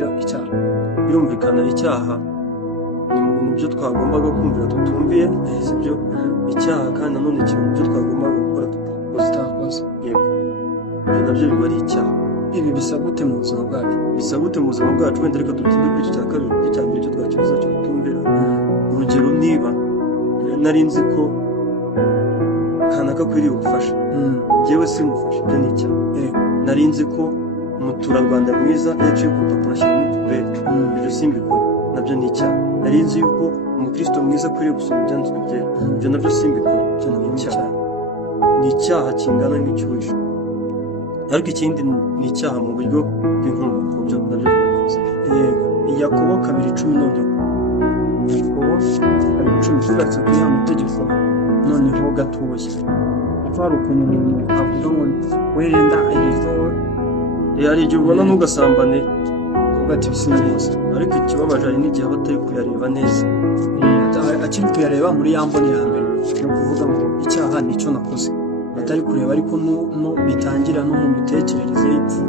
icyaha. birumvikana icyaha ni mu bintu byo twagombaga kumvira tutumviye, sibyo? Icyaha kandi nanone kiri mu byo twagombaga gukora tutakoze. yego, ibyo nabyo biba ari icyaha. Ibi bisa gute mu buzima bwacu? Bisa gute mu buzima bwacu? Wenda reka dutinde kuri icyo cya kabiri, kuri cya mbere cyo twakibaza cyo kutumvira. Urugero, niba nari nzi ko kanaka akwiriye ubufasha, njyewe simufashe, ibyo ni icyaha. Nari nzi ko umuturarwanda mwiza yaciye ku rupapuro ashyiramo ikiperi, ibyo simbikora, nabyo ni icyaha. Nari nzi yuko umukristo mwiza akwiriye gusoma ibyanditswe byera, ibyo nabyo simbikora, ibyo ni icyaha. Ni icyaha kingana nk'icyuhisho. Ariko ikindi ni icyaha mu buryo bw'inkomoko, byo nabyo bivuze. Yakobo 2:10 noneho. Yakobo 2:10 turatse kuri ya mategeko noneho gatoya. Kuko hari ukuntu umuntu avuga ngo wenda hari igihe ubona ntugasambane ugati bisinariza, ariko ikibabaje hari n'igihe aba atari kuyareba neza. akiri kuyareba muri ya mboni ya mbere, ni ukuvuga ngo icyaha nicyo nakoze, atari kureba ariko no bitangira no mu mitekerereze y'ipfu